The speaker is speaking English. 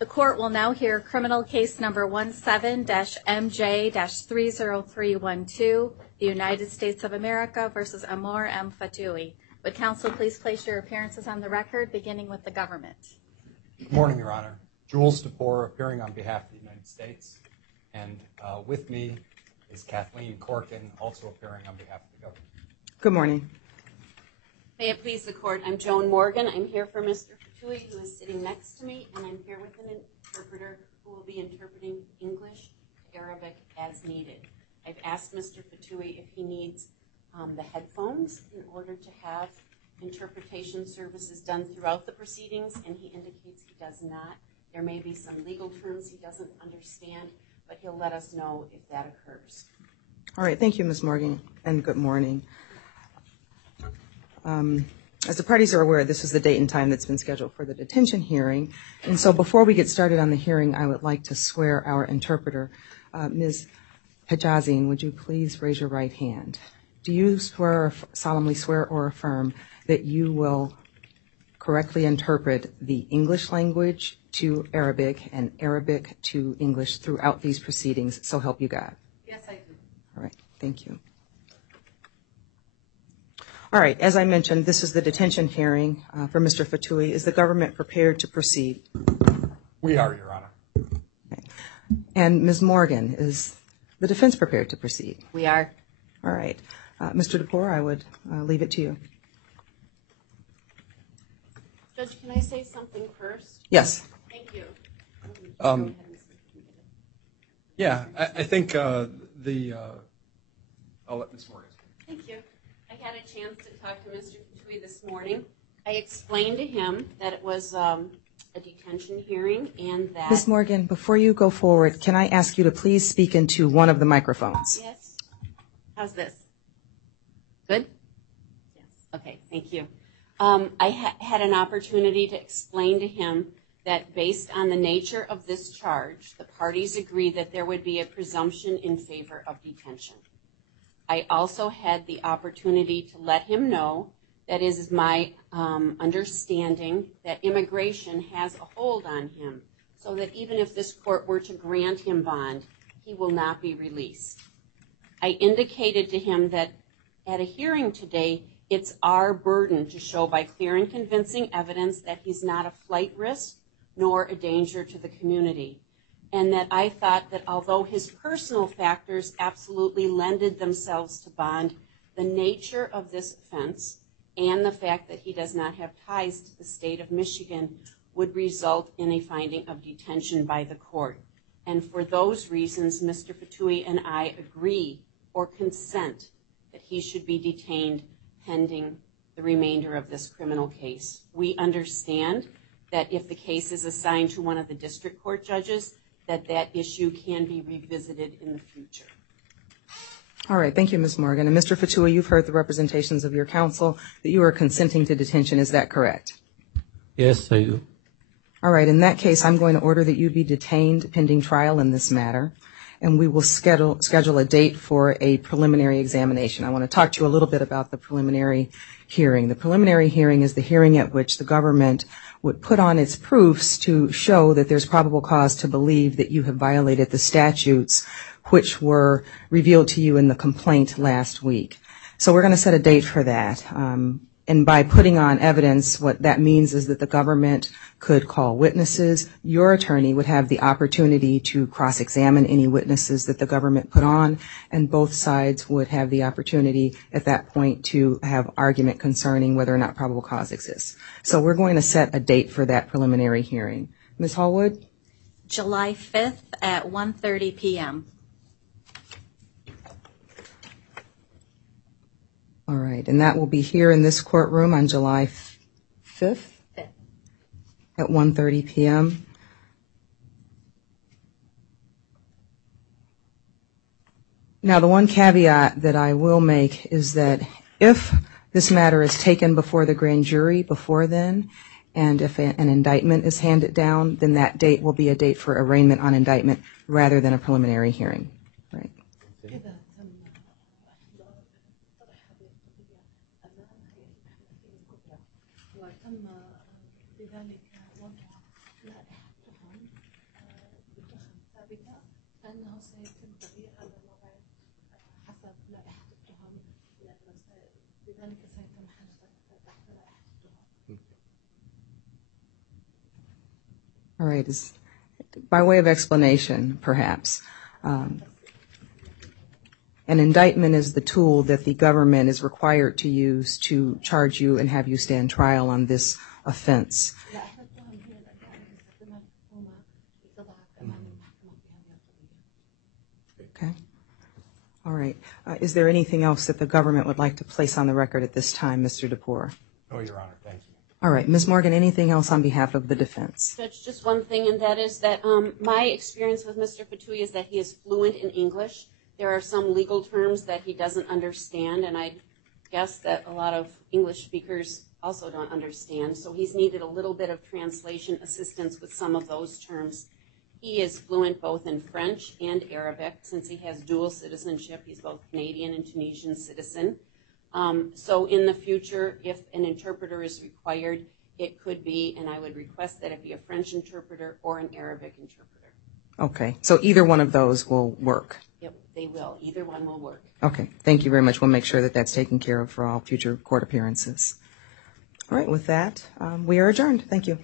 The court will now hear criminal case number 17-MJ-30312, the United States of America versus Amor Ftouhi. Would counsel please place your appearances on the record, beginning with the government? Good morning, Your Honor. Jules DePore, appearing on behalf of the United States. And with me is Kathleen Corkin, also appearing on behalf of the government. Good morning. May it please the court, I'm Joan Morgan. I'm here for Mr. Ftouhi, who is sitting next to me, and I'm here with an interpreter who will be interpreting English to Arabic as needed. I've asked Mr. Ftouhi if he needs the headphones in order to have interpretation services done throughout the proceedings, and he indicates he does not. There may be some legal terms he doesn't understand, but he'll let us know if that occurs. All right, thank you, Ms. Morgan, and good morning. As the parties are aware, this is the date and time that's been scheduled for the detention hearing. And so before we get started on the hearing, I would like to swear our interpreter. Ms. Hajazin, would you please raise your right hand? Do you solemnly swear or affirm that you will correctly interpret the English language to Arabic and Arabic to English throughout these proceedings, so help you God? Yes, I do. All right, thank you. All right, as I mentioned, this is the detention hearing for Mr. Ftouhi. Is the government prepared to proceed? We are, Your Honor. Okay. And Ms. Morgan, is the defense prepared to proceed? We are. All right. Mr. DePore, I would leave it to you. Judge, can I say something first? Yes. Thank you. Yeah, I think I'll let Ms. Morgan speak. Thank you. I had a chance to talk to Mr. Ftouhi this morning. I explained to him that it was a detention hearing and that... Ms. Morgan, before you go forward, can I ask you to please speak into one of the microphones? Yes. How's this? Good? Yes. Okay, thank you. I had an opportunity to explain to him that based on the nature of this charge, the parties agreed that there would be a presumption in favor of detention. I also had the opportunity to let him know that it is my understanding that immigration has a hold on him, so that even if this court were to grant him bond, he will not be released. I indicated to him that at a hearing today, it's our burden to show by clear and convincing evidence that he's not a flight risk nor a danger to the community. And that I thought that although his personal factors absolutely lended themselves to bond, the nature of this offense and the fact that he does not have ties to the state of Michigan would result in a finding of detention by the court. And for those reasons, Mr. Ftouhi and I agree or consent that he should be detained pending the remainder of this criminal case. We understand that if the case is assigned to one of the district court judges, that issue can be revisited in the future. All right, thank you, Ms. Morgan. And Mr. Ftouhi, you've heard the representations of your counsel that you are consenting to detention. Is that correct? Yes, I do. All right, in that case, I'm going to order that you be detained pending trial in this matter, and we will schedule a date for a preliminary examination. I want to talk to you a little bit about the preliminary hearing. The preliminary hearing is the hearing at which the government would put on its proofs to show that there's probable cause to believe that you have violated the statutes which were revealed to you in the complaint last week. So we're going to set a date for that. And by putting on evidence, what that means is that the government could call witnesses. Your attorney would have the opportunity to cross-examine any witnesses that the government put on, and both sides would have the opportunity at that point to have argument concerning whether or not probable cause exists. So we're going to set a date for that preliminary hearing. Ms. Hallwood? July 5th at 1:30 p.m. All right, and that will be here in this courtroom on July 5th at 1:30 p.m. Now, the one caveat that I will make is that if this matter is taken before the grand jury before then, and if an indictment is handed down, then that date will be a date for arraignment on indictment rather than a preliminary hearing. Right. All right. By way of explanation, perhaps, an indictment is the tool that the government is required to use to charge you and have you stand trial on this offense. Okay. All right. Is there anything else that the government would like to place on the record at this time, Mr. DePore? No, Your Honor. Thank you. All right. Ms. Morgan, anything else on behalf of the defense? Judge, just one thing, and that is that my experience with Mr. Ftouhi is that he is fluent in English. There are some legal terms that he doesn't understand, and I guess that a lot of English speakers also don't understand. So he's needed a little bit of translation assistance with some of those terms. He is fluent both in French and Arabic. Since he has dual citizenship, he's both Canadian and Tunisian citizen. So in the future, if an interpreter is required, it could be, and I would request that it be a French interpreter or an Arabic interpreter. Okay. So either one of those will work? Yep, they will. Either one will work. Okay. Thank you very much. We'll make sure that that's taken care of for all future court appearances. All right. With that, we are adjourned. Thank you.